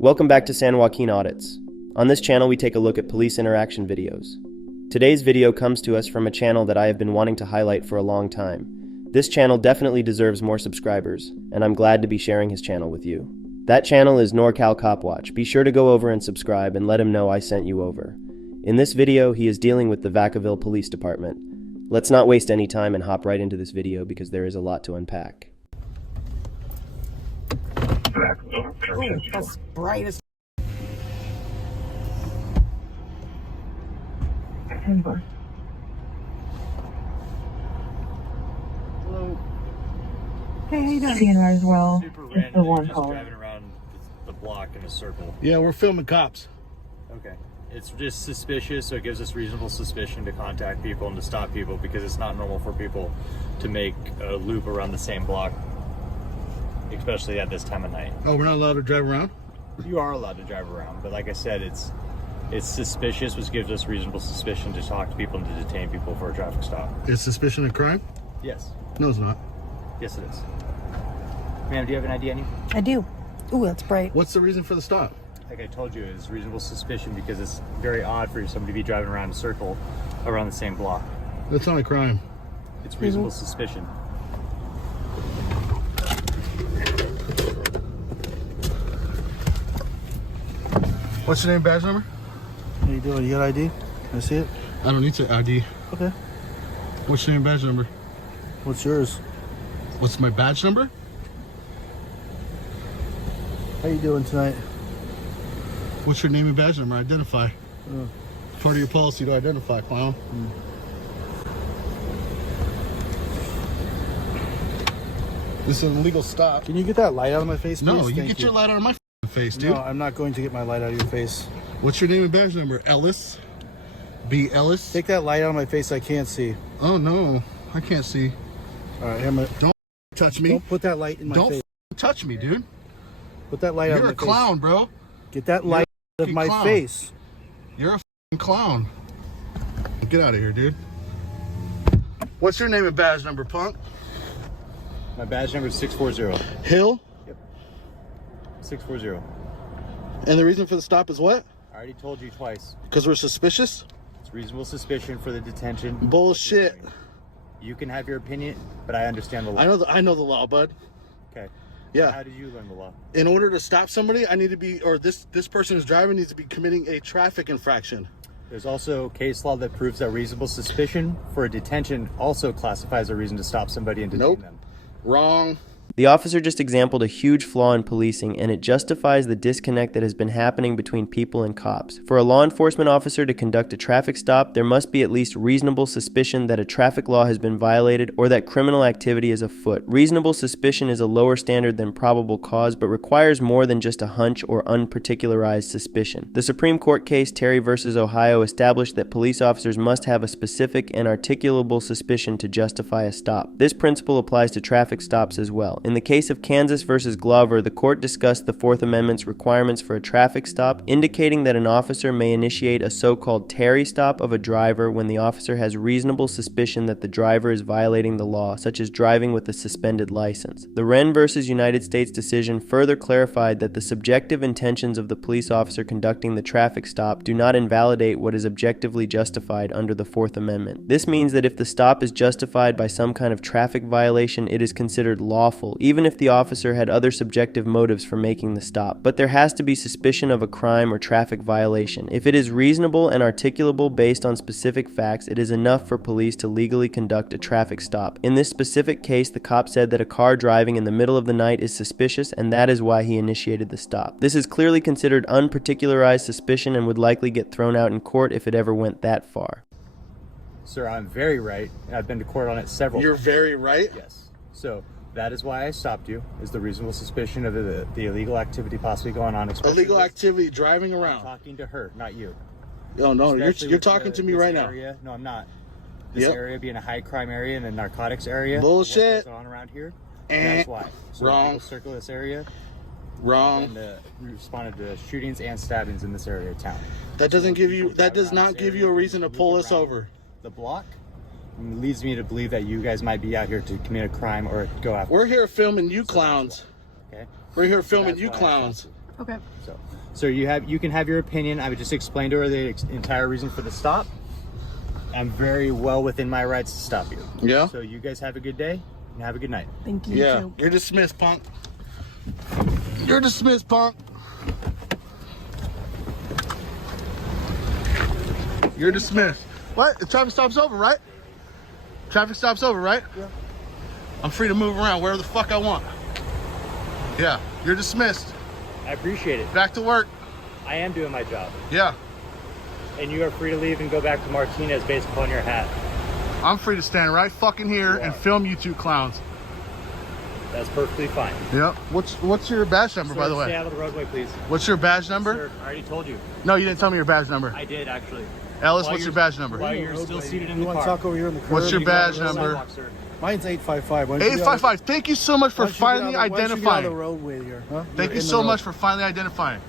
Welcome back to San Joaquin Audits. On this channel, we take a look at police interaction videos. Today's video comes to us from a channel that I have been wanting to highlight for a long time. This channel definitely deserves more subscribers, and I'm glad to be sharing his channel with you. That channel is NorCal Cop Watch. Be sure to go over and subscribe and let him know I sent you over. In this video, he is dealing with the Vacaville Police Department. Let's not waste any time and hop right into this video because there is a lot to unpack. Oh, that's bright as Hello. Hey, how you doing? CNR as well. Super Just random, the one just caller. driving around the block in a circle. Yeah, we're filming cops. Okay. It's just suspicious, so it gives us reasonable suspicion to contact people and to stop people because it's not normal for people to make a loop around the same block, especially at this time of night. Oh, we're not allowed to drive around? You are allowed to drive around, but like I said, it's suspicious, which gives us reasonable suspicion to talk to people and to detain people for a traffic stop. Is suspicion of crime? Yes. No, it's not. Yes, it is. Ma'am, do you have an ID on you? I do. Ooh, that's bright. What's the reason for the stop? Like I told you, it's reasonable suspicion because it's very odd for somebody to be driving around a circle around the same block. That's not a crime. It's reasonable suspicion. What's your name, badge number? How you doing? You got ID? Can I see it? I don't need to ID. Okay. What's your name, badge number? What's yours? What's my badge number? How you doing tonight? What's your name and badge number? Identify. Part of your policy to identify, clown. This is an illegal stop. Can you get that light out of my face, please? No, you Thank get your light out of my face, dude. No, I'm not going to get my light out of your face. What's your name and badge number? Ellis? B. Ellis? Take that light out of my face. I can't see. Oh, no. I can't see. All right, I'm gonna, Don't touch me. don't put that light in my Don't face. touch me, dude. Put that light out of You're my a clown, bro. face. Get that light out of fucking my clown. face. You're a f***ing clown. Get out of here, dude. What's your name and badge number, punk? My badge number is 640. Hill? 640. And the reason for the stop is what? I already told you twice. Because we're suspicious? It's reasonable suspicion for the detention. Bullshit. You can have your opinion, but I understand the law. I know the law, bud. Okay. Yeah. How did you learn the law? In order to stop somebody, I need to be, or this person who's driving needs to be committing a traffic infraction. There's also case law that proves that reasonable suspicion for a detention also classifies a reason to stop somebody and detain Nope. them. Wrong. The officer just exampled a huge flaw in policing, and it justifies the disconnect that has been happening between people and cops. For a law enforcement officer to conduct a traffic stop, there must be at least reasonable suspicion that a traffic law has been violated or that criminal activity is afoot. Reasonable suspicion is a lower standard than probable cause, but requires more than just a hunch or unparticularized suspicion. The Supreme Court case Terry v. Ohio established that police officers must have a specific and articulable suspicion to justify a stop. This principle applies to traffic stops as well. In the case of Kansas versus Glover, the court discussed the Fourth Amendment's requirements for a traffic stop, indicating that an officer may initiate a so-called Terry stop of a driver when the officer has reasonable suspicion that the driver is violating the law, such as driving with a suspended license. The Wren versus United States decision further clarified that the subjective intentions of the police officer conducting the traffic stop do not invalidate what is objectively justified under the Fourth Amendment. This means that if the stop is justified by some kind of traffic violation, it is considered lawful, even if the officer had other subjective motives for making the stop. But there has to be suspicion of a crime or traffic violation. If it is reasonable and articulable based on specific facts, it is enough for police to legally conduct a traffic stop. In this specific case, the cop said that a car driving in the middle of the night is suspicious, and that is why he initiated the stop. This is clearly considered unparticularized suspicion and would likely get thrown out in court if it ever went that far. Sir, I'm very right, and I've been to court on it several You're times. very right. Yes. So that is why I stopped you, is the reasonable suspicion of the illegal activity possibly going on. Illegal activity, driving I'm around. talking to her, not you. Oh, no, Especially you're with talking to me this right now. area. No, I'm not. This Yep. area being a high crime area and a narcotics area. Bullshit. What's going on around here? Eh. That's why. So Wrong. people circle this area Wrong. and responded to shootings and stabbings in this area of town. That doesn't give you, People that drive does around not this give area, you a reason to loop pull us around over. The block leads me to believe that you guys might be out here to commit a crime or go after. We're here filming you clowns. Okay. We're here filming That's you why I clowns. stopped Okay. So, sir, you can have your opinion. I would just explain to her the entire reason for the stop. I'm very well within my rights to stop you. Yeah? So you guys have a good day and have a good night. Thank you. Yeah. Too. You're dismissed, punk. You're dismissed, punk. You're dismissed. What? The traffic stop's over, right? Traffic stop's over, right? Yeah. I'm free to move around wherever the fuck I want. Yeah. You're dismissed. I appreciate it. Back to work. I am doing my job. Yeah. And you are free to leave and go back to Martinez based upon your hat. I'm free to stand right fucking here and film you two clowns. That's perfectly fine. Yep. What's your badge number, by the way? Stay out of the roadway, please. What's your badge number? Sir, I already told you. No, you didn't tell me your badge number. I did, actually. Ellis, While what's your you're- badge number? While you're still seated in You the want to car. talk over here in the curb? What's your You go on badge the number? sidewalk, sir. Mine's 855. Why don't you get out of- 855. Thank you so much for why don't you get out finally of- why don't you get out of identifying. the roadway here, huh? Thank You're you in the so road. much for finally identifying.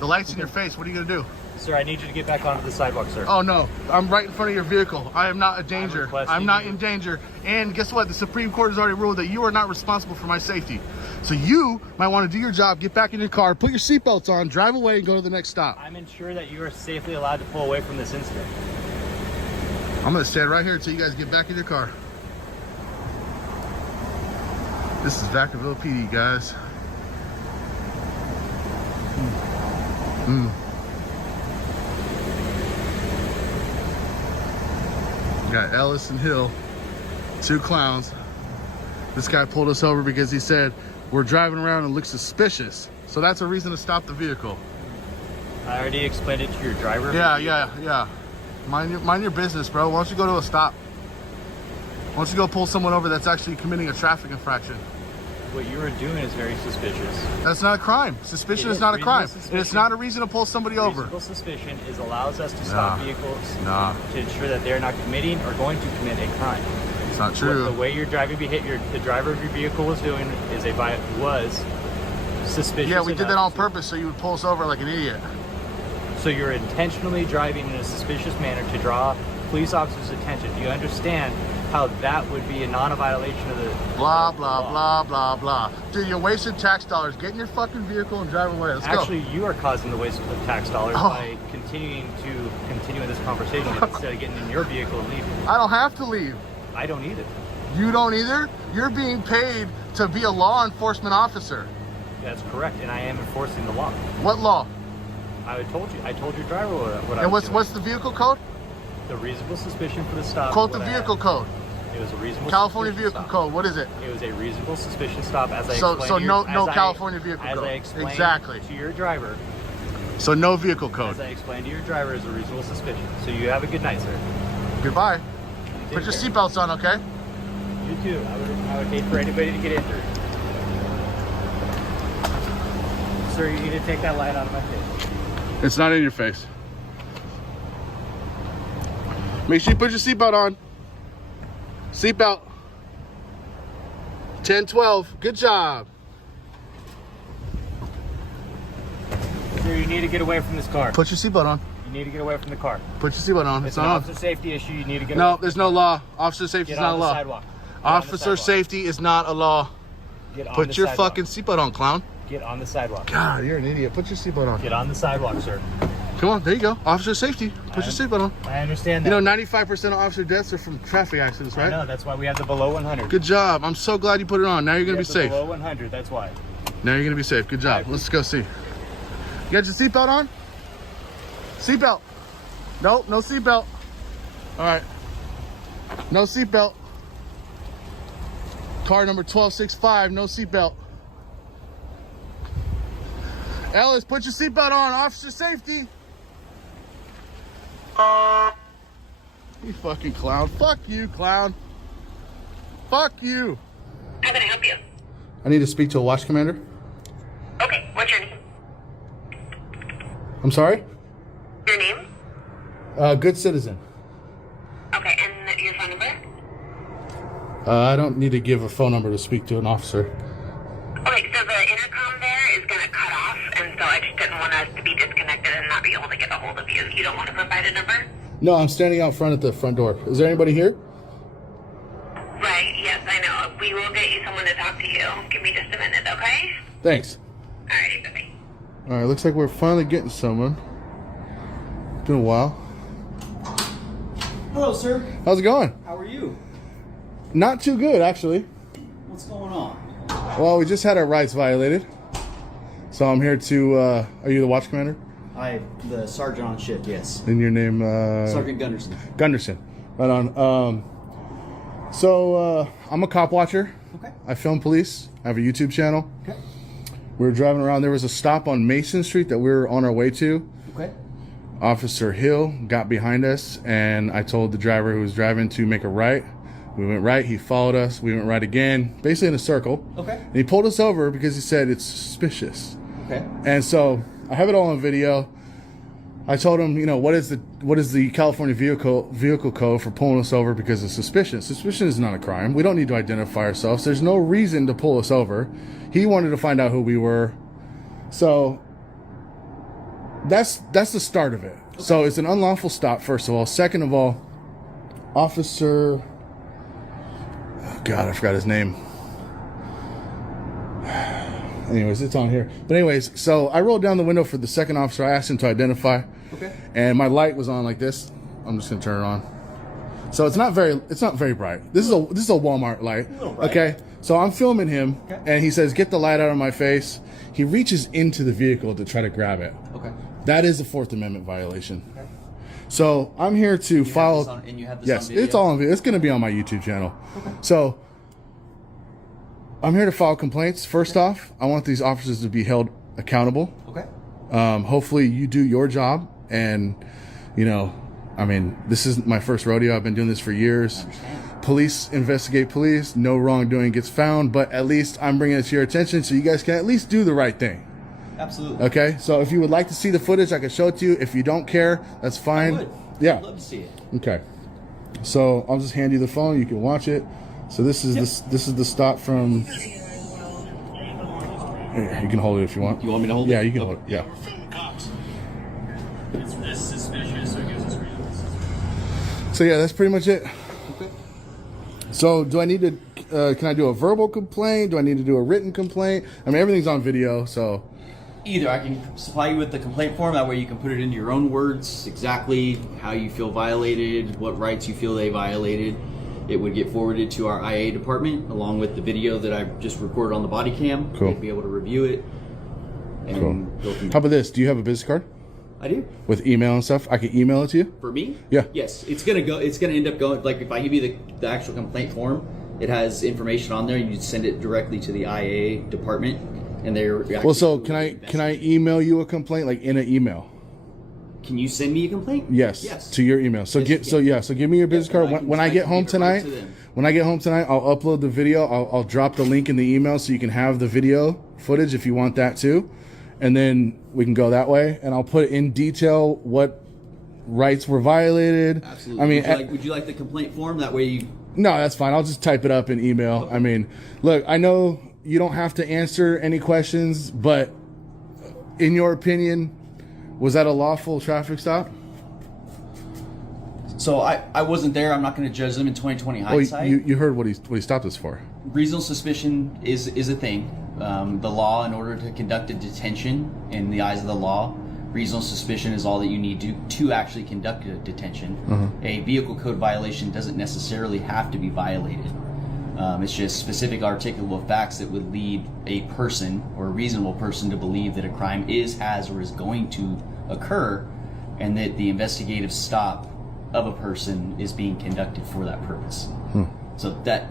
The light's in your face. What are you gonna do? Sir, I need you to get back onto the sidewalk, sir. Oh no, I'm right in front of your vehicle. I am not a danger. requesting I'm not you- in danger. And guess what? The Supreme Court has already ruled that you are not responsible for my safety. So you might want to do your job, get back in your car, put your seatbelts on, drive away, and go to the next stop. I'm ensured that you are safely allowed to pull away from this incident. I'm gonna stand right here until you guys get back in your car. This is Vacaville PD, guys. Got Ellis and Hill, two clowns. This guy pulled us over because he said we're driving around and look suspicious. So that's a reason to stop the vehicle. I already explained it to your driver. Yeah. Mind your business, bro. Why don't you go to a stop? Why don't you go pull someone over that's actually committing a traffic infraction? What you are doing is very suspicious. That's not a crime. Suspicion It is is not a crime. reasonable And it's suspicion. not a reason to pull somebody over. Reasonable suspicion allows us to stop Nah. vehicles Nah, to ensure that they're not committing or going to commit a crime. it's not What true. the way you're driving behavior, the driver of your vehicle was doing was suspicious. Yeah, we did that enough on to- purpose so you would pull us over like an idiot. So you're intentionally driving in a suspicious manner to draw police officers' attention. Do you understand how that would be a non-violation of the Blah, the blah, law? blah, blah, blah. Dude, you're wasting tax dollars. Get in your fucking vehicle and drive away. Let's Actually, you are causing the waste of tax dollars Oh. by continue this conversation instead of getting in your vehicle and leaving. go. I don't have to leave. I don't either. You don't either? You're being paid to be a law enforcement officer. That's correct, and I am enforcing the law. What law? I told your driver what I And was what's the vehicle code? doing. The reasonable suspicion for the stop. Quote the what I vehicle had. code. It was a reasonable California suspicion vehicle stop. code. What is it? It was a reasonable suspicion stop, as I So explained. so to no your, no as I- California vehicle as code. I explained Exactly. to your driver. So no vehicle code. As I explained to your driver, is a reasonable suspicion. So you have a good night, sir. Goodbye. You Put take your care. seatbelts on, okay? You too. I would hate for anybody to get injured. Sir, you need to take that light out of my face. It's not in your face. Make sure you put your seatbelt on. Seatbelt. 10-12. Good job. Sir, you need to get away from this car. Put your seatbelt on. You need to get away from the car. Put your seatbelt on. It's It's an not officer on. safety issue. You need to get No, away. there's no law. Officer safety Get is not on a the law. sidewalk. Get on the Officer sidewalk. safety is not a law. Get on Put the your sidewalk. fucking seatbelt on, clown. Get on the sidewalk. God, you're an idiot. Put your seatbelt on. Get on the sidewalk, sir. Come on, there you go. Officer safety. Put your seatbelt on. I understand that. You know, 95% of officer deaths are from traffic accidents, I right? know. That's why we have the below 100. Good job. I'm so glad you put it on. Now you're going to be safe. Below 100. That's why. Now you're going to be safe. Good job. Let's go see. You got your seatbelt on? Seatbelt. Nope, no seatbelt. All right. No seatbelt. Car number 1265, no seatbelt. Ellis, put your seatbelt on. Officer safety. You fucking clown. Fuck you, clown. Fuck you. How can I help you? I need to speak to a watch commander. Okay, what's your name? I'm sorry? Your name? Good citizen. Okay, and your phone number? I don't need to give a phone number to speak to an officer. Okay, so the intercom there is going to cut off, and so I just didn't want us to be disconnected and not be able to get a hold of you. You don't want to provide a number? No, I'm standing out front at the front door. Is there anybody here? Right, yes, I know. We will get you someone to talk to you. Give me just a minute, okay? Thanks. Alrighty, bye-bye. All right, looks like we're finally getting someone. Been a while. Hello, sir. How's it going? How are you? Not too good, actually. What's going on? Well, we just had our rights violated. So I'm here to, are you the watch commander? I'm the sergeant on shift, yes. And your name? Sergeant Gunderson. Gunderson. Right on. I'm a cop watcher. Okay. I film police. I have a YouTube channel. Okay. We were driving around. There was a stop on Mason Street that we were on our way to. Okay. Officer Hill got behind us, and I told the driver who was driving to make a right. We went right. He followed us. We went right again, basically in a circle. Okay. And he pulled us over because he said it's suspicious. Okay. And so I have it all on video. I told him, you know, what is the California vehicle code for pulling us over because of suspicion? Suspicion is not a crime. We don't need to identify ourselves. There's no reason to pull us over. He wanted to find out who we were. So that's the start of it. Okay. So it's an unlawful stop, first of all. Second of all, Officer, oh God, I forgot his name. Anyways, it's on here. But anyways, so I rolled down the window for the second officer. I asked him to identify. Okay. And my light was on like this. I'm just gonna turn it on. So it's not very bright. This is a Walmart light. Okay. So I'm filming him, okay, and he says, "Get the light out of my face." He reaches into the vehicle to try to grab it. Okay. That is a Fourth Amendment violation. Okay. So I'm here to follow. And you have this yes, on video? it's all on video. It's gonna be on my YouTube channel. Okay. So I'm here to file complaints. First off, I want these officers to be held accountable. Okay. Hopefully you do your job, and you know, I mean, this isn't my first rodeo. I've been doing this for years. Police investigate police. No wrongdoing gets found, but at least I'm bringing it to your attention so you guys can at least do the right thing. Absolutely. Okay. So if you would like to see the footage, I can show it to you. If you don't care, that's fine. I would. Yeah. I'd love to see it. Okay. So I'll just hand you the phone. You can watch it. So this is this is the stop from. Here, you can hold it if you want. You want me to hold it? Yeah, you can hold it. Yeah. It's suspicious, so it gives us reason. So yeah, that's pretty much it. Okay. So do I need to? Can I do a verbal complaint? Do I need to do a written complaint? I mean, everything's on video, so. Either I can supply you with the complaint form. That way you can put it into your own words, exactly how you feel violated, what rights you feel they violated. It would get forwarded to our IA department along with the video that I just recorded on the body cam. Cool. They'd be able to review it. And Cool. go from How there. about this? Do you have a business card I do. with email and stuff? I can email it to you. For me? Yeah. Yes. It's gonna end up going, like, if I give you the actual complaint form, it has information on there, and you send it directly to the IA department, and they're Well, so can I email you a complaint, like in an email? Can you send me a complaint? Yes. Yes. To your email. So Yes, so give me your business card. When I get home tonight. When I get home tonight, I'll upload the video. I'll drop the link in the email so you can have the video footage if you want that too, and then we can go that way. And I'll put in detail what rights were violated. Absolutely. I mean, would you like the complaint form? That way you. no, that's fine. I'll just type it up in email. Okay. I mean, look, I know you don't have to answer any questions, but in your opinion, was that a lawful traffic stop? So I wasn't there. I'm not going to judge them in 2020 hindsight. Well, you heard what he stopped us for. Reasonable suspicion is a thing. The law, in order to conduct a detention in the eyes of the law, reasonable suspicion is all that you need to actually conduct a detention. A vehicle code violation doesn't necessarily have to be violated. It's just specific articulable facts that would lead a person or a reasonable person to believe that a crime has, or is going to occur, and that the investigative stop of a person is being conducted for that purpose. So that,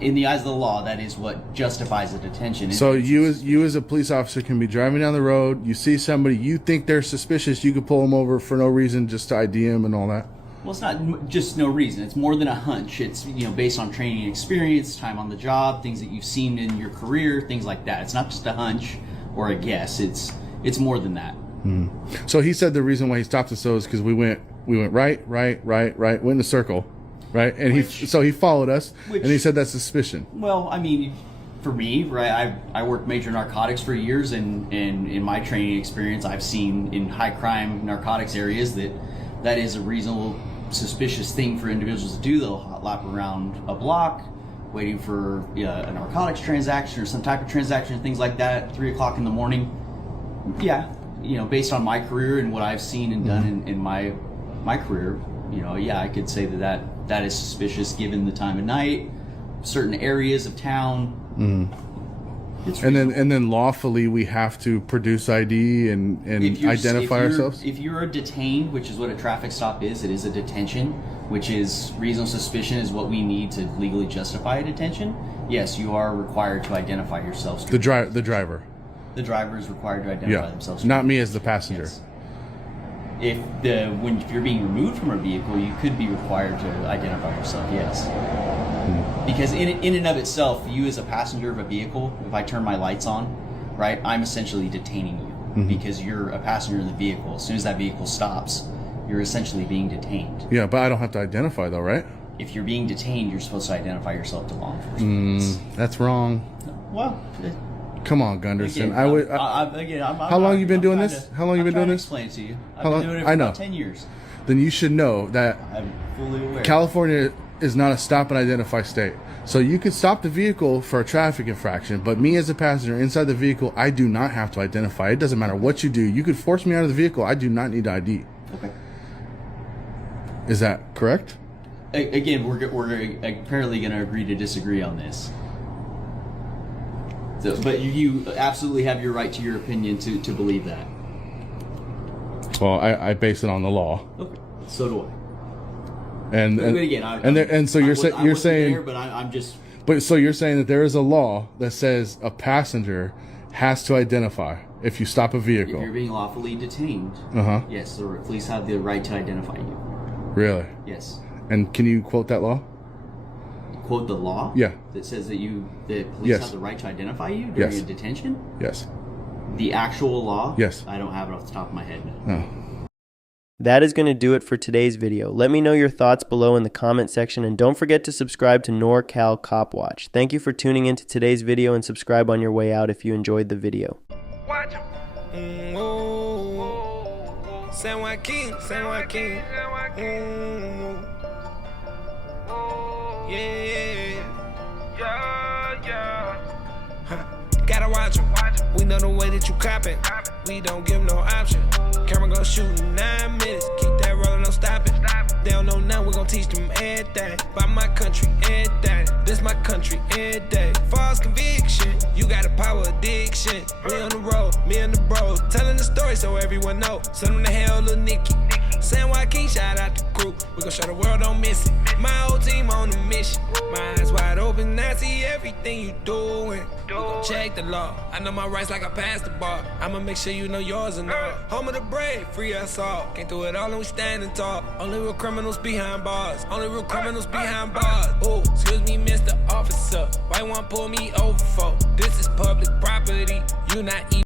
in the eyes of the law, that is what justifies a detention. So you as a police officer can be driving down the road, you see somebody, you think they're suspicious, you could pull them over for no reason, just to ID them and all that. Well, it's not just no reason. It's more than a hunch. It's, based on training and experience, time on the job, things that you've seen in your career, things like that. It's not just a hunch or a guess. It's more than that. So he said the reason why he stopped us though is because we went right, went in a circle, right? And he followed us, and he said that's suspicion. Well, I mean, for me, right, I worked major narcotics for years, and in my training experience, I've seen in high crime narcotics areas that is a reasonable suspicious thing for individuals to do. They'll lap around a block waiting for a narcotics transaction or some type of transaction, things like that, at 3 o'clock in the morning. Yeah, based on my career and what I've seen and done in my career, yeah, I could say that is suspicious given the time of night, certain areas of town. And then lawfully we have to produce ID and identify ourselves. If you're detained, which is what a traffic stop is, it is a detention, which is reasonable suspicion is what we need to legally justify a detention. Yes, you are required to identify yourselves. The driver. The driver is required to identify themselves. Not me as the passenger. Yes. If you're being removed from a vehicle, you could be required to identify yourself. Yes. Because in and of itself, you as a passenger of a vehicle, if I turn my lights on, right, I'm essentially detaining you because you're a passenger in the vehicle. As soon as that vehicle stops, you're essentially being detained. Yeah, but I don't have to identify though, right? If you're being detained, you're supposed to identify yourself to law enforcement. That's wrong. Well, come on, Gunderson. Again, how long you been doing this? How long you been doing this? Explain to you. I've been doing it for about 10 years. Then you should know that I'm fully aware. California is not a stop and identify state. So you could stop the vehicle for a traffic infraction, but me as a passenger inside the vehicle, I do not have to identify. It doesn't matter what you do. You could force me out of the vehicle. I do not need ID. Okay. Is that correct? Again, we're apparently going to agree to disagree on this. So, but you absolutely have your right to your opinion to believe that. Well, I base it on the law. Okay. So do I. So you're saying there, but I'm just. But so you're saying that there is a law that says a passenger has to identify if you stop a vehicle. If you're being lawfully detained, yes, the police have the right to identify you. Really? Yes. And can you quote that law? Quote the law? Yeah. That says that the police have the right to identify you during a detention? Yes. The actual law? Yes. I don't have it off the top of my head. No. That is going to do it for today's video. Let me know your thoughts below in the comment section, and don't forget to subscribe to NorCal Cop Watch. Thank you for tuning into today's video, and subscribe on your way out if you enjoyed the video. Watch San Joaquin. Gotta watch 'em. We know the way that you coppin'. We don't give 'em no option. Camera gon' shoot in 9 minutes. Keep that rollin', no stopping. They don't know nothing, we gon' teach them everything. By my country, everything. This my country, every day. False conviction, you got a power addiction. We on the road, me and the bros. Telling the story so everyone know. Send them to hell, little Nicky. San Joaquin, shout out the group. We gon' show the world, don't miss it. My whole team on the mission. My eyes wide open, I see everything you doing. We gon' check the law. I know my rights like I passed the bar. I'ma make sure you know yours and all. Home of the brave, free us all. Can't do it all and we standing tall. Only real criminals behind bars. Only real criminals behind bars. Ooh, excuse me, Mr. Officer. Why you wanna pull me over